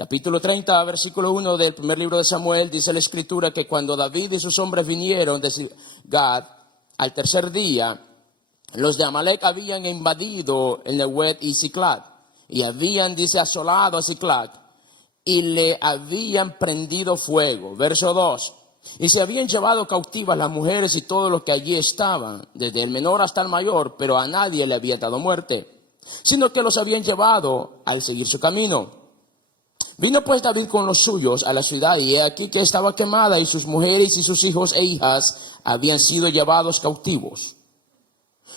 Capítulo 30, versículo 1 del primer libro de Samuel, dice la escritura que cuando David y sus hombres vinieron de Gad al tercer día, los de Amalek habían invadido el Nehuet y Siclag, y habían, dice, asolado a Siclag, y le habían prendido fuego. Verso 2. Y se habían llevado cautivas las mujeres y todos los que allí estaban, desde el menor hasta el mayor, pero a nadie le había dado muerte, sino que los habían llevado al seguir su camino. Vino pues David con los suyos a la ciudad, y he aquí que estaba quemada, y sus mujeres y sus hijos e hijas habían sido llevados cautivos.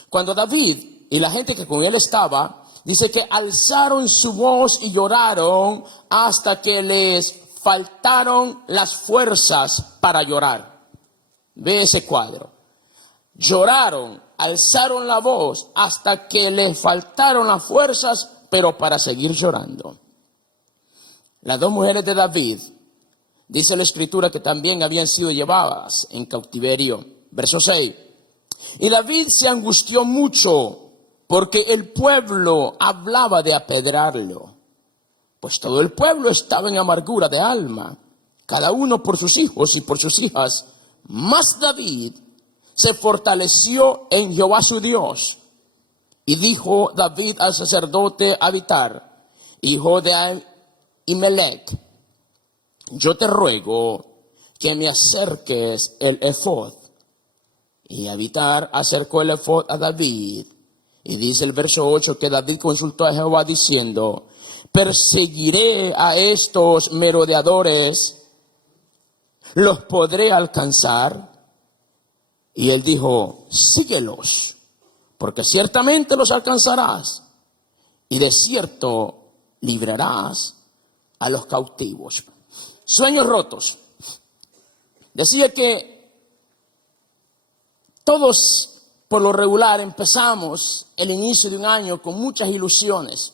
Cuando David y la gente que con él estaba, dice que alzaron su voz y lloraron hasta que les faltaron las fuerzas para llorar. Ve ese cuadro. Lloraron, alzaron la voz hasta que les faltaron las fuerzas, pero para seguir llorando. Las dos mujeres de David, dice la escritura, que también habían sido llevadas en cautiverio. Verso 6. Y David se angustió mucho porque el pueblo hablaba de apedrearlo, pues todo el pueblo estaba en amargura de alma, cada uno por sus hijos y por sus hijas. Mas David se fortaleció en Jehová su Dios. Y dijo David al sacerdote Abiatar, hijo de Ahimelech: yo te ruego que me acerques el efod. Y Abiatar acercó el efod a David. Y dice el verso 8 que David consultó a Jehová diciendo: perseguiré a estos merodeadores, ¿los podré alcanzar? Y él dijo: síguelos, porque ciertamente los alcanzarás, y de cierto librarás a los cautivos. Sueños rotos. Decía que todos por lo regular empezamos el inicio de un año con muchas ilusiones,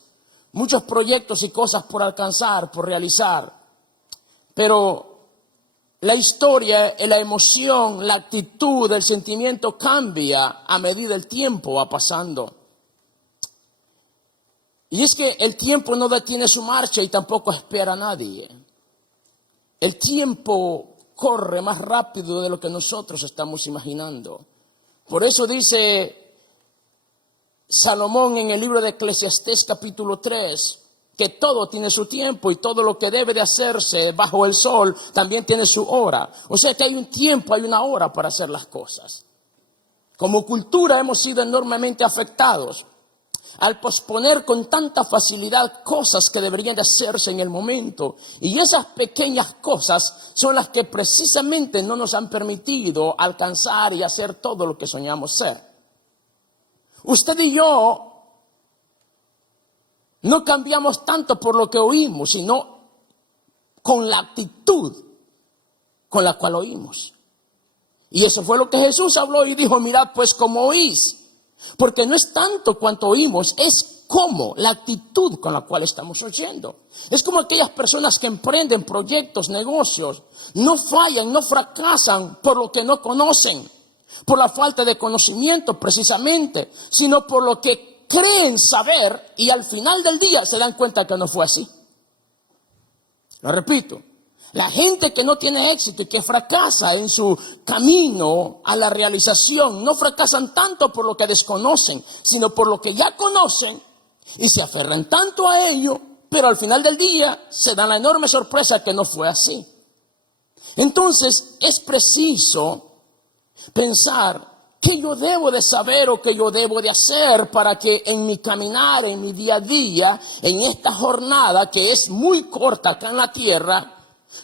muchos proyectos y cosas por alcanzar, por realizar. Pero la historia, la emoción, la actitud, el sentimiento cambia a medida el tiempo va pasando. Y es que el tiempo no detiene su marcha y tampoco espera a nadie. El tiempo corre más rápido de lo que nosotros estamos imaginando. Por eso dice Salomón en el libro de Eclesiastés capítulo 3, que todo tiene su tiempo y todo lo que debe de hacerse bajo el sol también tiene su hora. O sea que hay un tiempo, hay una hora para hacer las cosas. Como cultura hemos sido enormemente afectados al posponer con tanta facilidad cosas que deberían de hacerse en el momento. Y esas pequeñas cosas son las que precisamente no nos han permitido alcanzar y hacer todo lo que soñamos ser. Usted y yo no cambiamos tanto por lo que oímos, sino con la actitud con la cual oímos. Y eso fue lo que Jesús habló y dijo: mirad pues cómo oís. Porque no es tanto cuanto oímos, es como la actitud con la cual estamos oyendo. Es como aquellas personas que emprenden proyectos, negocios, no fallan, no fracasan por lo que no conocen, por la falta de conocimiento precisamente, sino por lo que creen saber y al final del día se dan cuenta que no fue así. Lo repito. La gente que no tiene éxito y que fracasa en su camino a la realización, no fracasan tanto por lo que desconocen, sino por lo que ya conocen y se aferran tanto a ello, pero al final del día se dan la enorme sorpresa que no fue así. Entonces es preciso pensar qué yo debo de saber o qué yo debo de hacer para que en mi caminar, en mi día a día, en esta jornada que es muy corta acá en la tierra,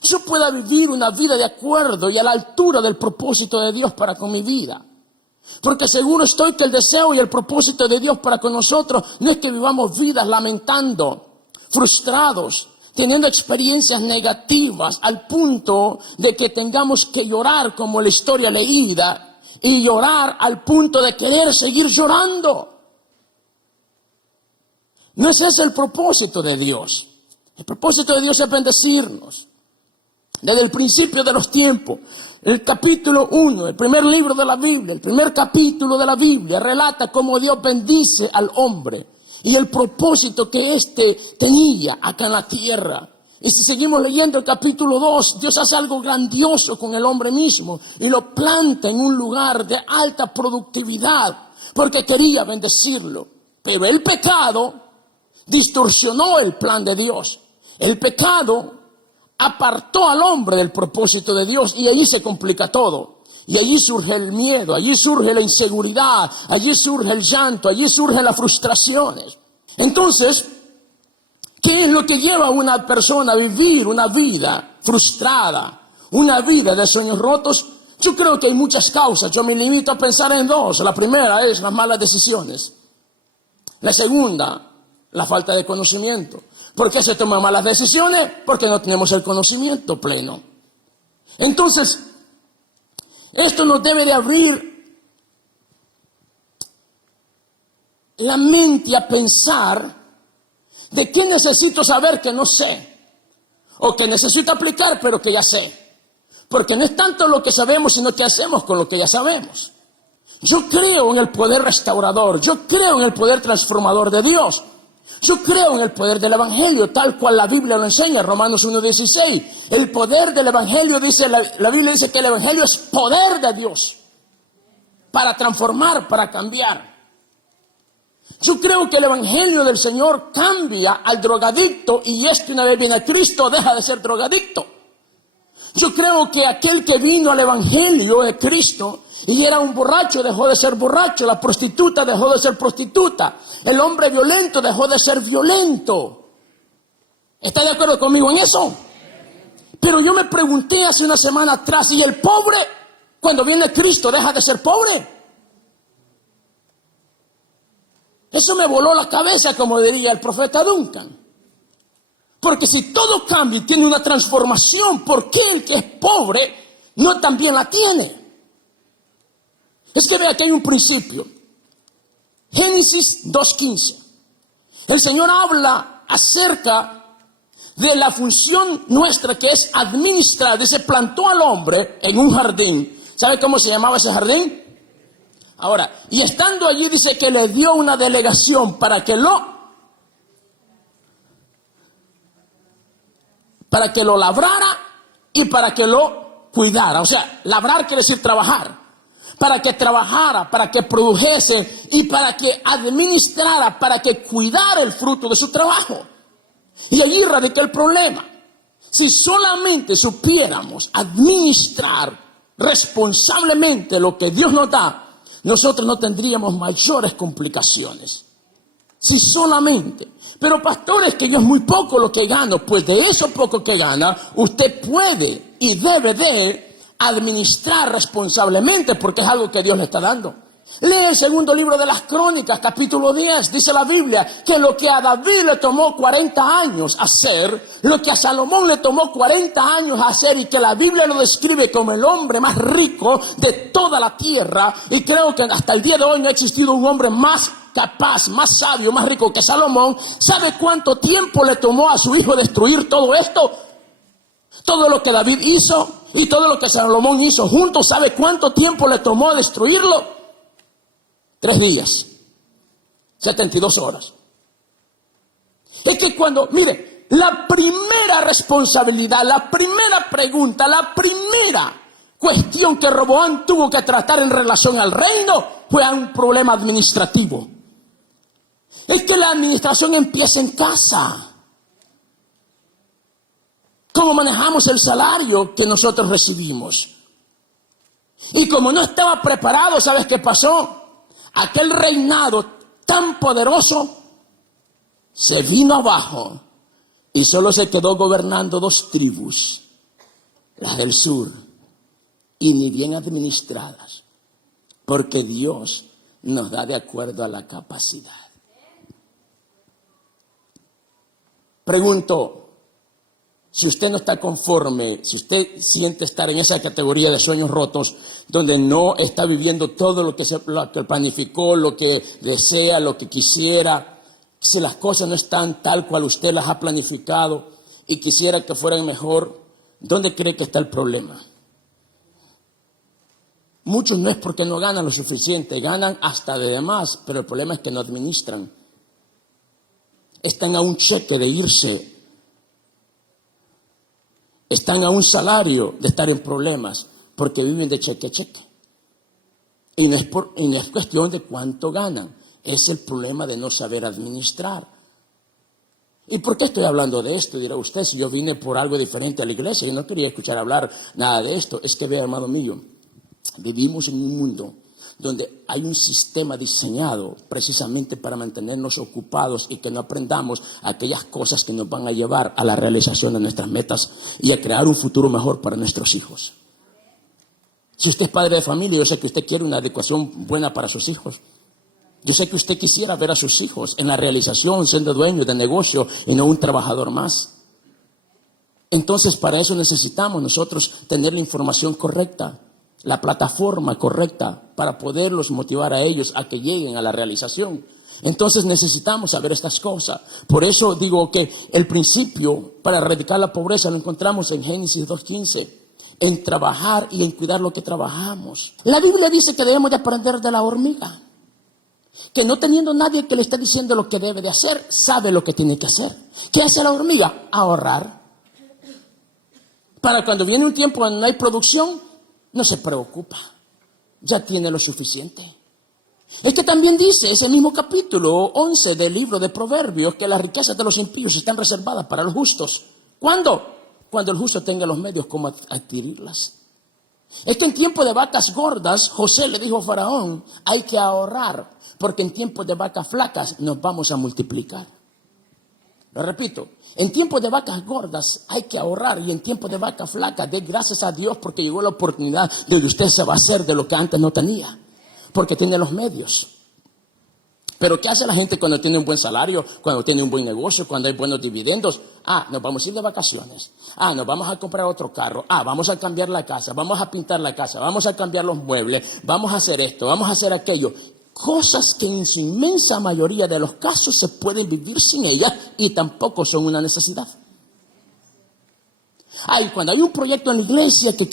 yo pueda vivir una vida de acuerdo y a la altura del propósito de Dios para con mi vida. Porque seguro estoy que el deseo y el propósito de Dios para con nosotros no es que vivamos vidas lamentando, frustrados, teniendo experiencias negativas al punto de que tengamos que llorar como la historia leída y llorar al punto de querer seguir llorando. No es ese el propósito de Dios. El propósito de Dios es bendecirnos. Desde el principio de los tiempos, el capítulo 1, el primer libro de la Biblia, el primer capítulo de la Biblia relata cómo Dios bendice al hombre y el propósito que éste tenía acá en la tierra. Y si seguimos leyendo el capítulo 2, Dios hace algo grandioso con el hombre mismo y lo planta en un lugar de alta productividad porque quería bendecirlo. Pero el pecado distorsionó el plan de Dios. El pecado apartó al hombre del propósito de Dios y allí se complica todo. Y allí surge el miedo, allí surge la inseguridad, allí surge el llanto, allí surgen las frustraciones. Entonces, ¿qué es lo que lleva a una persona a vivir una vida frustrada, una vida de sueños rotos? Yo creo que hay muchas causas. Yo me limito a pensar en dos. La primera es las malas decisiones. La segunda, la falta de conocimiento. ¿Por qué se toman malas decisiones? Porque no tenemos el conocimiento pleno. Entonces, esto nos debe de abrir la mente a pensar de qué necesito saber que no sé, o que necesito aplicar pero que ya sé. Porque no es tanto lo que sabemos, sino qué hacemos con lo que ya sabemos. Yo creo en el poder restaurador, yo creo en el poder transformador de Dios. Yo creo en el poder del Evangelio, tal cual la Biblia lo enseña, Romanos 1:16. El poder del Evangelio, dice la Biblia dice que el Evangelio es poder de Dios para transformar, para cambiar. Yo creo que el Evangelio del Señor cambia al drogadicto y es que una vez viene a Cristo deja de ser drogadicto. Yo creo que aquel que vino al Evangelio de Cristo y era un borracho dejó de ser borracho, la prostituta dejó de ser prostituta, el hombre violento dejó de ser violento. ¿Está de acuerdo conmigo en eso? Pero yo me pregunté hace una semana atrás, ¿y el pobre cuando viene Cristo deja de ser pobre? Eso me voló la cabeza, como diría el profeta Duncan. Porque si todo cambia y tiene una transformación, ¿por qué el que es pobre no también la tiene? Es que vea que hay un principio. Génesis 2:15. El Señor habla acerca de la función nuestra que es administrar. Dice, plantó al hombre en un jardín. ¿Sabe cómo se llamaba ese jardín? Ahora, y estando allí dice que le dio una delegación para que lo labrara y para que lo cuidara. O sea, labrar quiere decir trabajar. Para que trabajara, para que produjese y para que administrara, para que cuidara el fruto de su trabajo. Y allí radica el problema. Si solamente supiéramos administrar responsablemente lo que Dios nos da, nosotros no tendríamos mayores complicaciones. Si solamente. Pero pastores, que yo es muy poco lo que gano. Pues de eso poco que gana, usted puede y debe de administrar responsablemente, porque es algo que Dios le está dando. Lee el segundo libro de las Crónicas, capítulo 10. Dice la Biblia que lo que a David le tomó 40 años hacer, lo que a Salomón le tomó 40 años hacer, y que la Biblia lo describe como el hombre más rico de toda la tierra. Y creo que hasta el día de hoy no ha existido un hombre más capaz, más sabio, más rico que Salomón. ¿Sabe cuánto tiempo le tomó a su hijo destruir todo esto? Todo lo que David hizo y todo lo que Salomón hizo juntos, ¿sabe cuánto tiempo le tomó destruirlo? 3 días, 72 horas. Es que cuando, mire, la primera responsabilidad, la primera pregunta, la primera cuestión que Roboam tuvo que tratar en relación al reino fue un problema administrativo. Es que la administración empieza en casa. ¿Cómo manejamos el salario que nosotros recibimos? Y como no estaba preparado, ¿sabes qué pasó? Aquel reinado tan poderoso se vino abajo y solo se quedó gobernando 2 tribus, las del sur, y ni bien administradas, porque Dios nos da de acuerdo a la capacidad. Pregunto, si usted no está conforme, si usted siente estar en esa categoría de sueños rotos, donde no está viviendo todo lo que planificó, lo que desea, lo que quisiera, si las cosas no están tal cual usted las ha planificado y quisiera que fueran mejor, ¿dónde cree que está el problema? Muchos no es porque no ganan lo suficiente, ganan hasta de demás, pero el problema es que no administran. Están a un cheque de irse están a un salario de estar en problemas porque viven de cheque a cheque. Y no es cuestión de cuánto ganan, es el problema de no saber administrar. ¿Y por qué estoy hablando de esto? Dirá usted, si yo vine por algo diferente a la iglesia, yo no quería escuchar hablar nada de esto. Es que vea, hermano mío, vivimos en un mundo donde hay un sistema diseñado precisamente para mantenernos ocupados y que no aprendamos aquellas cosas que nos van a llevar a la realización de nuestras metas y a crear un futuro mejor para nuestros hijos. Si usted es padre de familia, yo sé que usted quiere una educación buena para sus hijos. Yo sé que usted quisiera ver a sus hijos en la realización, siendo dueños de negocio y no un trabajador más. Entonces, para eso necesitamos nosotros tener la información correcta, la plataforma correcta para poderlos motivar a ellos a que lleguen a la realización. Entonces necesitamos saber estas cosas. Por eso digo que el principio para erradicar la pobreza lo encontramos en Génesis 2:15. En trabajar y en cuidar lo que trabajamos. La Biblia dice que debemos de aprender de la hormiga, que no teniendo nadie que le esté diciendo lo que debe de hacer, sabe lo que tiene que hacer. ¿Qué hace la hormiga? Ahorrar. Para cuando viene un tiempo donde no hay producción, no se preocupa, ya tiene lo suficiente. Es que también dice ese mismo capítulo 11 del libro de Proverbios que las riquezas de los impíos están reservadas para los justos. ¿Cuándo? Cuando el justo tenga los medios como adquirirlas. Es que en tiempo de vacas gordas, José le dijo a Faraón, hay que ahorrar, porque en tiempos de vacas flacas nos vamos a multiplicar. Lo repito, en tiempos de vacas gordas hay que ahorrar y en tiempos de vacas flacas, dé gracias a Dios porque llegó la oportunidad de que usted se va a hacer de lo que antes no tenía, porque tiene los medios. Pero ¿qué hace la gente cuando tiene un buen salario, cuando tiene un buen negocio, cuando hay buenos dividendos? Nos vamos a ir de vacaciones. Nos vamos a comprar otro carro. Vamos a cambiar la casa, vamos a pintar la casa, vamos a cambiar los muebles, vamos a hacer esto, vamos a hacer aquello. Cosas que en su inmensa mayoría de los casos se pueden vivir sin ellas y tampoco son una necesidad. Cuando hay un proyecto en la iglesia que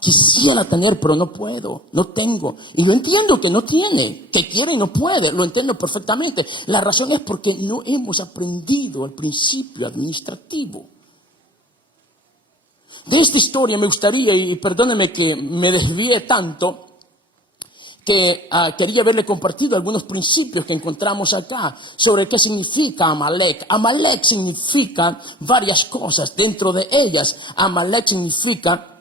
quisiera tener, pero no puedo, no tengo. Y yo entiendo que no tiene, que quiere y no puede, lo entiendo perfectamente. La razón es porque no hemos aprendido el principio administrativo. De esta historia me gustaría, y perdóneme que me desvíe tanto, que quería haberle compartido algunos principios que encontramos acá sobre qué significa Amalek. Amalek significa varias cosas. Dentro de ellas, Amalek significa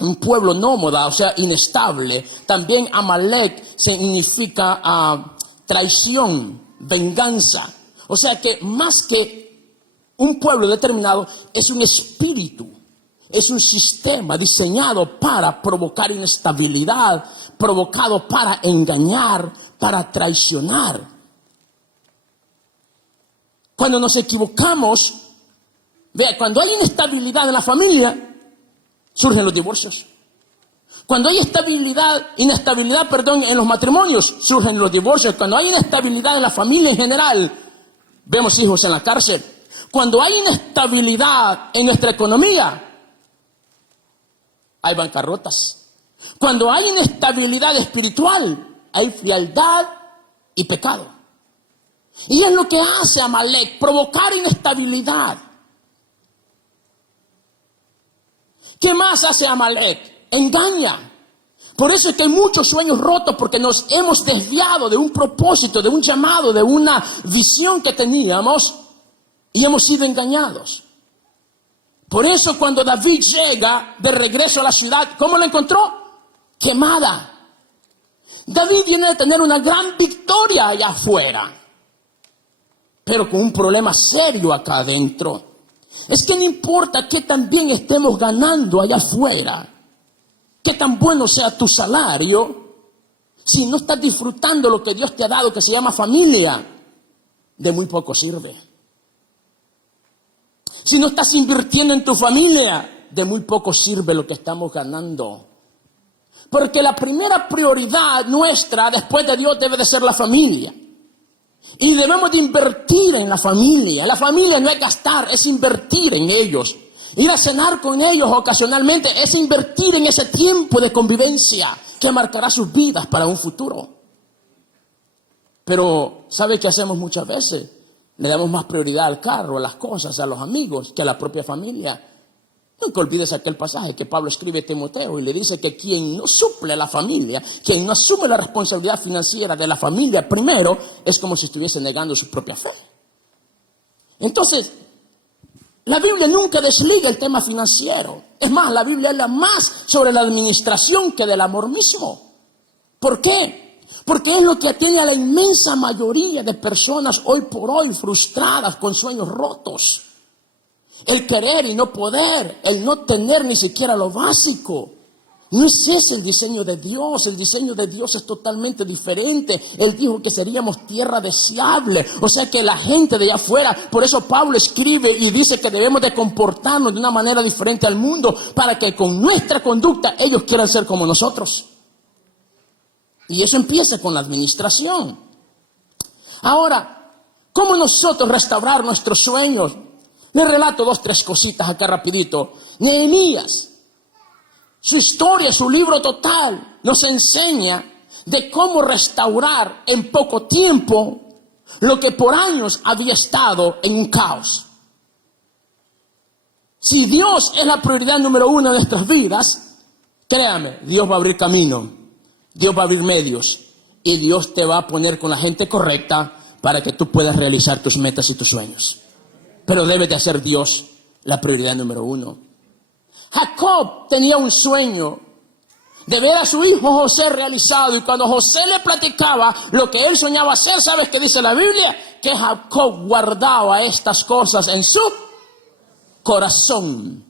un pueblo nómada, o sea, inestable. También Amalek significa traición, venganza. O sea que más que un pueblo determinado, es un espíritu. Es un sistema diseñado para provocar inestabilidad, provocado para engañar, para traicionar. Cuando nos equivocamos, vea, cuando hay inestabilidad en la familia, surgen los divorcios. Cuando hay inestabilidad en los matrimonios, surgen los divorcios. Cuando hay inestabilidad en la familia en general, vemos hijos en la cárcel. Cuando hay inestabilidad en nuestra economía, hay bancarrotas. Cuando hay inestabilidad espiritual, hay frialdad y pecado. Y es lo que hace Amalek, provocar inestabilidad. ¿Qué más hace Amalek? Engaña. Por eso es que hay muchos sueños rotos, porque nos hemos desviado de un propósito, de un llamado, de una visión que teníamos y hemos sido engañados. Por eso cuando David llega de regreso a la ciudad, ¿cómo la encontró? Quemada. David viene de tener una gran victoria allá afuera, pero con un problema serio acá adentro. Es que no importa qué tan bien estemos ganando allá afuera, qué tan bueno sea tu salario, si no estás disfrutando lo que Dios te ha dado, que se llama familia, de muy poco sirve. Si no estás invirtiendo en tu familia, de muy poco sirve lo que estamos ganando. Porque la primera prioridad nuestra después de Dios debe de ser la familia. Y debemos de invertir en la familia. La familia no es gastar, es invertir en ellos. Ir a cenar con ellos ocasionalmente es invertir en ese tiempo de convivencia que marcará sus vidas para un futuro. Pero ¿sabe qué hacemos muchas veces? Le damos más prioridad al carro, a las cosas, a los amigos, que a la propia familia. Nunca olvides aquel pasaje que Pablo escribe a Timoteo y le dice que quien no suple a la familia, quien no asume la responsabilidad financiera de la familia primero, es como si estuviese negando su propia fe. Entonces, la Biblia nunca desliga el tema financiero. Es más, la Biblia habla más sobre la administración que del amor mismo. ¿Por qué? Porque es lo que tiene a la inmensa mayoría de personas hoy por hoy frustradas con sueños rotos. El querer y no poder, el no tener ni siquiera lo básico. No es ese el diseño de Dios. El diseño de Dios es totalmente diferente. Él dijo que seríamos tierra deseable. O sea que la gente de allá afuera, por eso Pablo escribe y dice que debemos de comportarnos de una manera diferente al mundo para que con nuestra conducta ellos quieran ser como nosotros. Y eso empieza con la administración. Ahora, ¿cómo nosotros restaurar nuestros sueños? Les relato 2, 3 cositas acá rapidito. Nehemías, su historia, su libro total, nos enseña de cómo restaurar en poco tiempo lo que por años había estado en un caos. Si Dios es la prioridad número 1 de nuestras vidas, créame, Dios va a abrir camino, Dios va a abrir medios y Dios te va a poner con la gente correcta para que tú puedas realizar tus metas y tus sueños. Pero debe de ser Dios la prioridad número 1. Jacob tenía un sueño de ver a su hijo José realizado. Y cuando José le platicaba lo que él soñaba hacer, ¿sabes qué dice la Biblia? Que Jacob guardaba estas cosas en su corazón.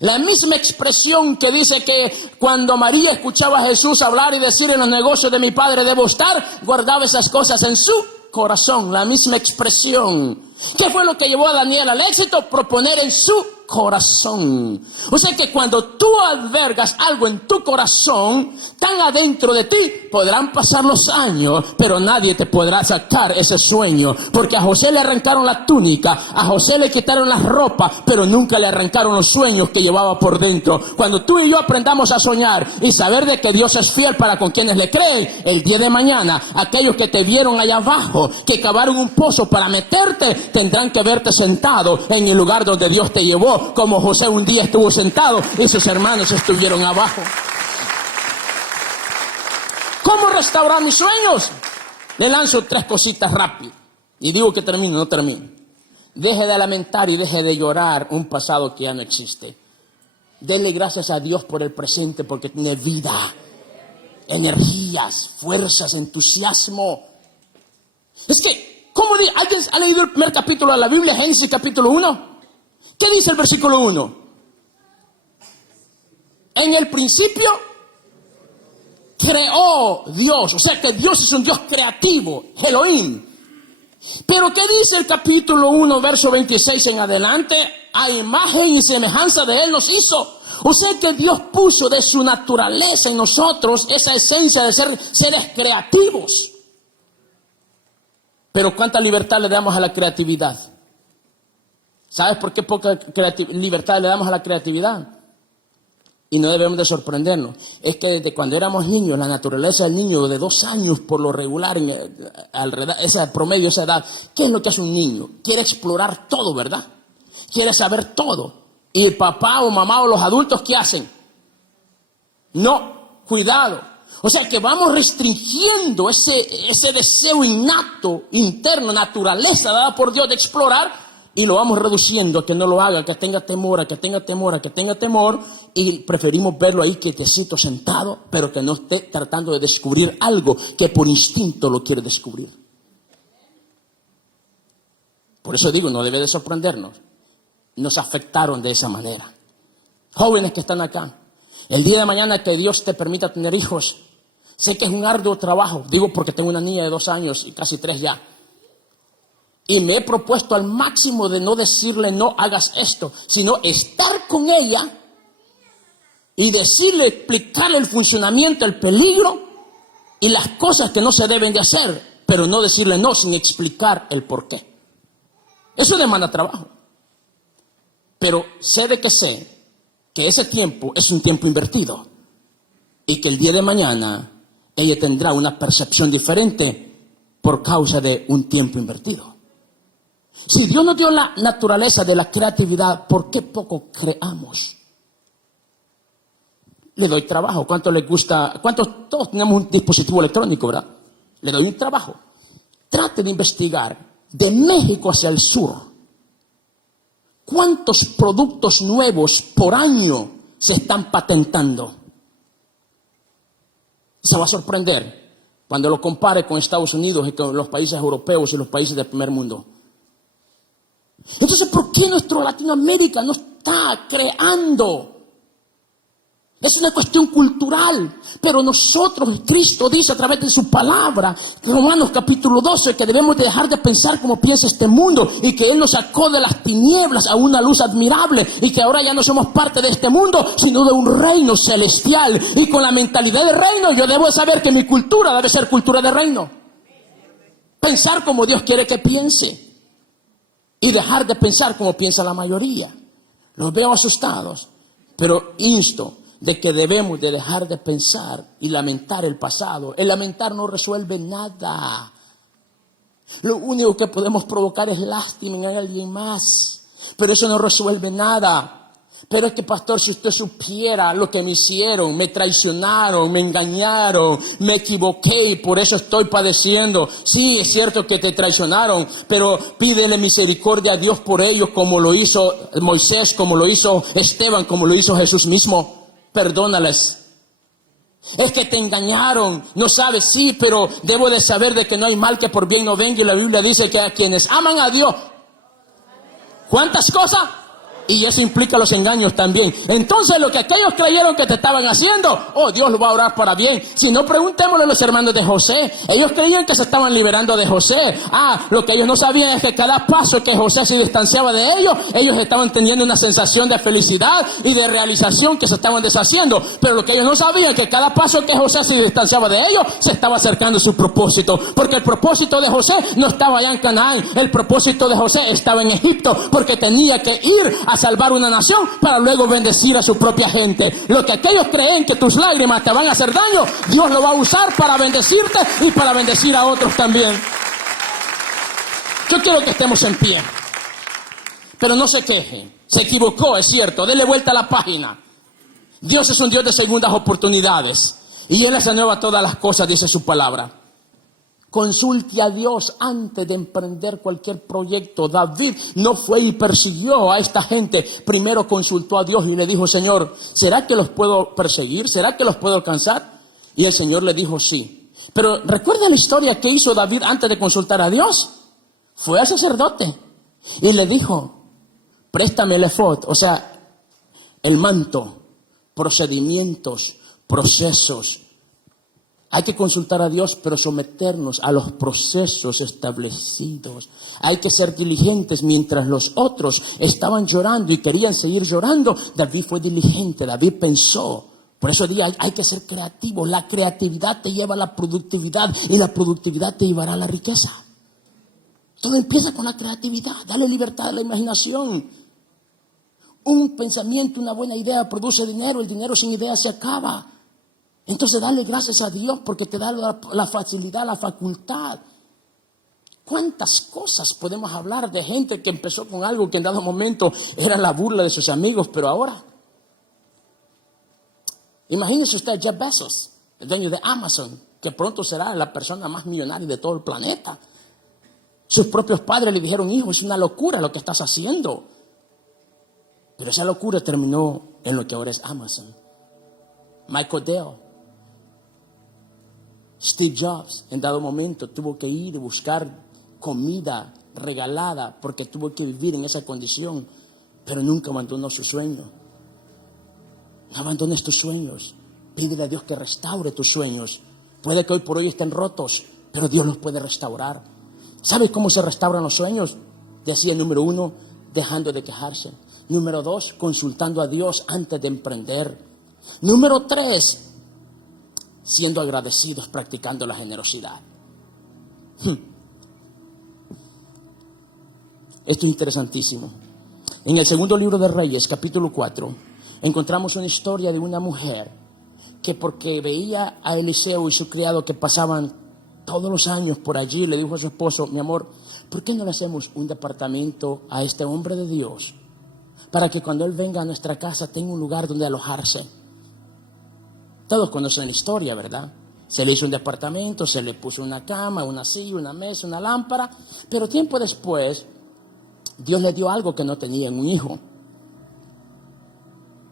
La misma expresión que dice que cuando María escuchaba a Jesús hablar y decir en los negocios de mi padre debo estar, guardaba esas cosas en su corazón. La misma expresión. ¿Qué fue lo que llevó a Daniel al éxito? Proponer en su corazón. O sea que cuando tú albergas algo en tu corazón, tan adentro de ti, podrán pasar los años, pero nadie te podrá sacar ese sueño. Porque a José le arrancaron la túnica, a José le quitaron las ropas, pero nunca le arrancaron los sueños que llevaba por dentro. Cuando tú y yo aprendamos a soñar y saber de que Dios es fiel para con quienes le creen, el día de mañana, aquellos que te vieron allá abajo, que cavaron un pozo para meterte, tendrán que verte sentado en el lugar donde Dios te llevó. Como José un día estuvo sentado y sus hermanos estuvieron abajo. ¿Cómo restaurar mis sueños? Le lanzo 3 cositas rápido. Y digo que termino, no termino. Deje de lamentar y deje de llorar un pasado que ya no existe. Dele gracias a Dios por el presente porque tiene vida, energías, fuerzas, entusiasmo. Es que, ¿cómo dice? ¿Alguien ha leído el primer capítulo de la Biblia, Génesis capítulo 1? ¿Qué dice el versículo 1? En el principio creó Dios. O sea que Dios es un Dios creativo, Elohim. Pero ¿qué dice el capítulo 1, verso 26 en adelante? A imagen y semejanza de Él nos hizo. O sea que Dios puso de su naturaleza en nosotros esa esencia de ser seres creativos. Pero ¿cuánta libertad le damos a la creatividad? ¿Sabes por qué poca libertad le damos a la creatividad? Y no debemos de sorprendernos. Es que desde cuando éramos niños, la naturaleza del niño de 2 años, por lo regular, alrededor, ese promedio, esa edad, ¿qué es lo que hace un niño? Quiere explorar todo, ¿verdad? Quiere saber todo. Y el papá o mamá o los adultos, ¿qué hacen? No, cuidado. O sea que vamos restringiendo ese deseo innato, interno, naturaleza dada por Dios de explorar. Y lo vamos reduciendo a que no lo haga, que tenga temor, a que tenga temor, a que tenga temor. Y preferimos verlo ahí quietecito, sentado, pero que no esté tratando de descubrir algo que por instinto lo quiere descubrir. Por eso digo, no debe de sorprendernos. Nos afectaron de esa manera. Jóvenes que están acá, el día de mañana que Dios te permita tener hijos, sé que es un arduo trabajo. Digo porque tengo una niña de 2 años y casi 3 ya. Y me he propuesto al máximo de no decirle no hagas esto, sino estar con ella y decirle, explicarle el funcionamiento, el peligro y las cosas que no se deben de hacer, pero no decirle no sin explicar el por qué. Eso demanda trabajo. Pero sé que ese tiempo es un tiempo invertido y que el día de mañana ella tendrá una percepción diferente por causa de un tiempo invertido. Si Dios nos dio la naturaleza de la creatividad, ¿por qué poco creamos? Le doy trabajo. ¿Cuánto les gusta? ¿Cuántos? Todos tenemos un dispositivo electrónico, ¿verdad? Le doy un trabajo. Trate de investigar de México hacia el sur. ¿Cuántos productos nuevos por año se están patentando? Se va a sorprender cuando lo compare con Estados Unidos y con los países europeos y los países del primer mundo. Entonces, ¿por qué nuestra Latinoamérica no está creando? Es una cuestión cultural, pero nosotros, Cristo dice a través de su palabra, Romanos capítulo 12, que debemos de dejar de pensar como piensa este mundo y que Él nos sacó de las tinieblas a una luz admirable y que ahora ya no somos parte de este mundo, sino de un reino celestial. Y con la mentalidad de reino, yo debo de saber que mi cultura debe ser cultura de reino. Pensar como Dios quiere que piense y dejar de pensar como piensa la mayoría. Los veo asustados, pero insto de que debemos de dejar de pensar y lamentar el pasado. El lamentar no resuelve nada. Lo único que podemos provocar es lástima en alguien más, pero eso no resuelve nada. Pero es que, pastor, si usted supiera lo que me hicieron, me traicionaron, me engañaron, me equivoqué y por eso estoy padeciendo. Sí, es cierto que te traicionaron, pero pídele misericordia a Dios por ellos, como lo hizo Moisés, como lo hizo Esteban, como lo hizo Jesús mismo. Perdónales. Es que te engañaron, no sabes, sí, pero debo de saber de que no hay mal que por bien no venga, y la Biblia dice que a quienes aman a Dios, ¿cuántas cosas? Y eso implica los engaños también. Entonces lo que aquellos creyeron que te estaban haciendo, oh, Dios lo va a orar para bien. Si no, preguntémosle a los hermanos de José. Ellos creían que se estaban liberando de José. Lo que ellos no sabían es que cada paso que José se distanciaba de ellos estaban teniendo una sensación de felicidad y de realización, que se estaban deshaciendo. Pero lo que ellos no sabían es que cada paso que José se distanciaba de ellos, se estaba acercando a su propósito. Porque el propósito de José no estaba allá en Canaán. El propósito de José estaba en Egipto, porque tenía que ir a salvar una nación para luego bendecir a su propia gente. Lo que aquellos creen que tus lágrimas te van a hacer daño, Dios lo va a usar para bendecirte y para bendecir a otros también. Yo quiero que estemos en pie, pero no se quejen. Se equivocó, es cierto, dele vuelta a la página. Dios es un Dios de segundas oportunidades y Él hace nueva todas las cosas, dice su palabra. Consulte a Dios antes de emprender cualquier proyecto. David no fue y persiguió a esta gente. Primero consultó a Dios y le dijo: Señor, ¿será que los puedo perseguir? ¿Será que los puedo alcanzar? Y el Señor le dijo sí. Pero ¿recuerda la historia que hizo David antes de consultar a Dios? Fue al sacerdote y le dijo: préstame el efod, o sea, el manto, procedimientos, procesos. Hay que consultar a Dios, pero someternos a los procesos establecidos. Hay que ser diligentes. Mientras los otros estaban llorando y querían seguir llorando, David fue diligente, David pensó. Por eso digo, hay que ser creativo. La creatividad te lleva a la productividad y la productividad te llevará a la riqueza. Todo empieza con la creatividad. Dale libertad a la imaginación. Un pensamiento, una buena idea produce dinero. El dinero sin idea se acaba. Entonces dale gracias a Dios porque te da la facilidad, la facultad. ¿Cuántas cosas podemos hablar de gente que empezó con algo que en dado momento era la burla de sus amigos, pero ahora? Imagínese usted a Jeff Bezos, el dueño de Amazon, que pronto será la persona más millonaria de todo el planeta. Sus propios padres le dijeron: hijo, es una locura lo que estás haciendo. Pero esa locura terminó en lo que ahora es Amazon. Michael Dell, Steve Jobs, en dado momento tuvo que ir y buscar comida regalada porque tuvo que vivir en esa condición, pero nunca abandonó su sueño. No abandones tus sueños. Pídele a Dios que restaure tus sueños. Puede que hoy por hoy estén rotos, pero Dios los puede restaurar. ¿Sabes cómo se restauran los sueños? Decía, número 1, dejando de quejarse. Número 2, consultando a Dios antes de emprender. Número 3, siendo agradecidos, practicando la generosidad. Esto es interesantísimo. En el segundo libro de Reyes, capítulo 4, encontramos una historia de una mujer que, porque veía a Eliseo y su criado que pasaban todos los años por allí, le dijo a su esposo: mi amor, ¿por qué no le hacemos un departamento a este hombre de Dios? Para que cuando él venga a nuestra casa tenga un lugar donde alojarse. Todos conocen la historia, ¿verdad? Se le hizo un departamento, se le puso una cama, una silla, una mesa, una lámpara. Pero tiempo después, Dios le dio algo que no tenía, un hijo.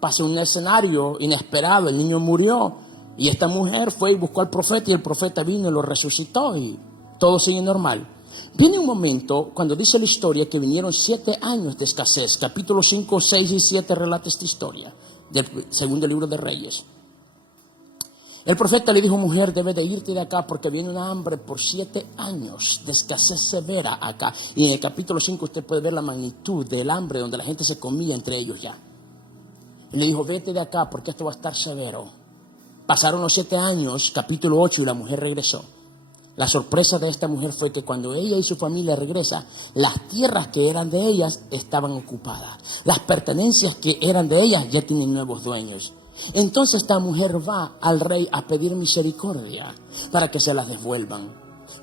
Pasó un escenario inesperado, el niño murió. Y esta mujer fue y buscó al profeta y el profeta vino y lo resucitó y todo sigue normal. Viene un momento cuando dice la historia que vinieron 7 años de escasez. Capítulo 5, 6 y 7 relata esta historia del segundo libro de Reyes. El profeta le dijo: mujer, debes de irte de acá porque viene una hambre por 7 años de escasez severa acá. Y en el capítulo 5 usted puede ver la magnitud del hambre donde la gente se comía entre ellos ya. Y le dijo: vete de acá porque esto va a estar severo. Pasaron los 7 años, capítulo 8, y la mujer regresó. La sorpresa de esta mujer fue que cuando ella y su familia regresan, las tierras que eran de ellas estaban ocupadas. Las pertenencias que eran de ellas ya tienen nuevos dueños. Entonces esta mujer va al rey a pedir misericordia para que se las devuelvan.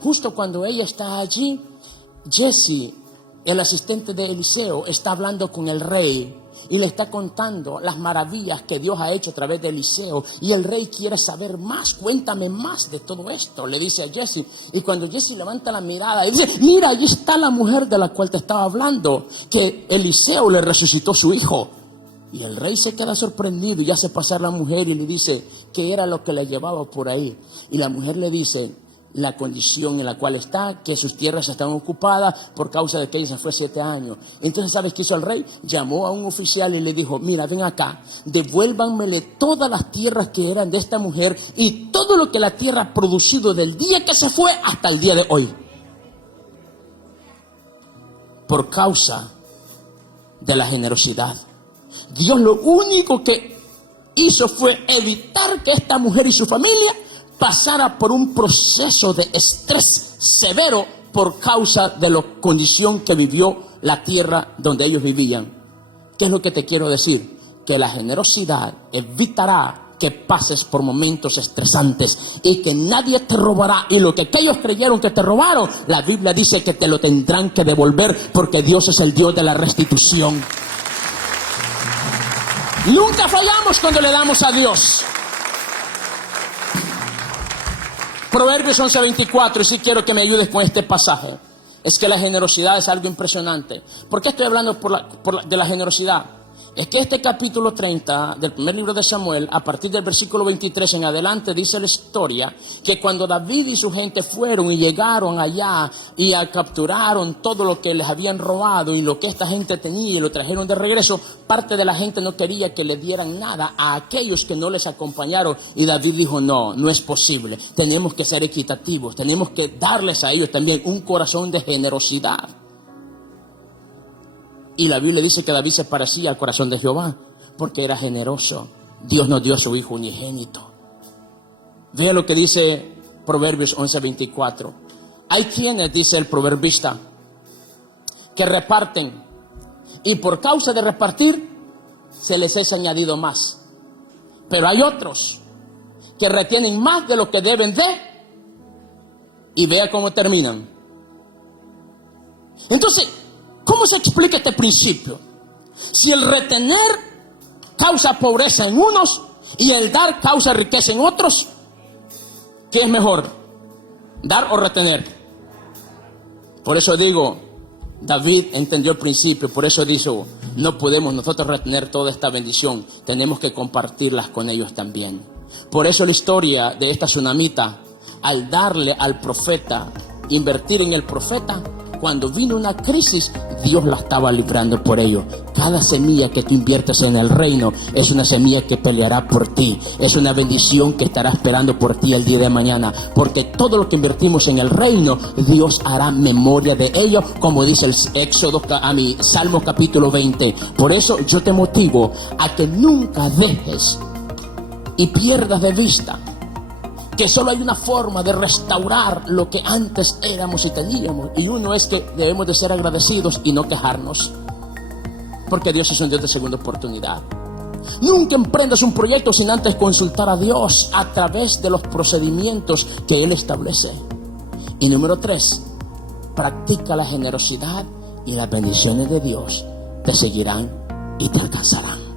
Justo cuando ella está allí, Jesse, el asistente de Eliseo, está hablando con el rey y le está contando las maravillas que Dios ha hecho a través de Eliseo. Y el rey quiere saber más. Cuéntame más de todo esto, le dice a Jesse. Y cuando Jesse levanta la mirada y dice: mira, allí está la mujer de la cual te estaba hablando, que Eliseo le resucitó su hijo. Y el rey se queda sorprendido y hace pasar a la mujer y le dice qué era lo que le llevaba por ahí. Y la mujer le dice la condición en la cual está, que sus tierras están ocupadas por causa de que ella se fue 7 años. Entonces, ¿sabes qué hizo el rey? Llamó a un oficial y le dijo: mira, ven acá, devuélvanmele todas las tierras que eran de esta mujer y todo lo que la tierra ha producido del día que se fue hasta el día de hoy. Por causa de la generosidad. Dios lo único que hizo fue evitar que esta mujer y su familia pasara por un proceso de estrés severo por causa de la condición que vivió la tierra donde ellos vivían. ¿Qué es lo que te quiero decir? Que la generosidad evitará que pases por momentos estresantes y que nadie te robará. Y lo que aquellos creyeron que te robaron, la Biblia dice que te lo tendrán que devolver, porque Dios es el Dios de la restitución. Nunca fallamos cuando le damos a Dios. Proverbios 11:24, y sí quiero que me ayudes con este pasaje. Es que la generosidad es algo impresionante. ¿Por qué estoy hablando de la generosidad? Es que este capítulo 30 del primer libro de Samuel, a partir del versículo 23 en adelante, dice la historia que cuando David y su gente fueron y llegaron allá y capturaron todo lo que les habían robado y lo que esta gente tenía y lo trajeron de regreso, parte de la gente no quería que le dieran nada a aquellos que no les acompañaron. Y David dijo: no, no es posible. Tenemos que ser equitativos, tenemos que darles a ellos también un corazón de generosidad. Y la Biblia dice que David se parecía al corazón de Jehová porque era generoso. Dios nos dio a su hijo unigénito. Vea lo que dice Proverbios 11:24. Hay quienes, dice el proverbista, que reparten y por causa de repartir se les es añadido más. Pero hay otros que retienen más de lo que deben de, y vea cómo terminan. Entonces, ¿cómo se explica este principio? Si el retener causa pobreza en unos y el dar causa riqueza en otros, ¿qué es mejor? ¿Dar o retener? Por eso digo, David entendió el principio, por eso dijo: no podemos nosotros retener toda esta bendición, tenemos que compartirlas con ellos también. Por eso la historia de esta tsunamita, al darle al profeta, invertir en el profeta, cuando vino una crisis, Dios la estaba librando por ello. Cada semilla que tú inviertes en el reino es una semilla que peleará por ti. Es una bendición que estará esperando por ti el día de mañana. Porque todo lo que invertimos en el reino, Dios hará memoria de ello, como dice el Salmo capítulo 20. Por eso yo te motivo a que nunca dejes y pierdas de vista que solo hay una forma de restaurar lo que antes éramos y teníamos. Y uno es que debemos de ser agradecidos y no quejarnos. Porque Dios es un Dios de segunda oportunidad. Nunca emprendas un proyecto sin antes consultar a Dios a través de los procedimientos que Él establece. Y número 3, practica la generosidad y las bendiciones de Dios te seguirán y te alcanzarán.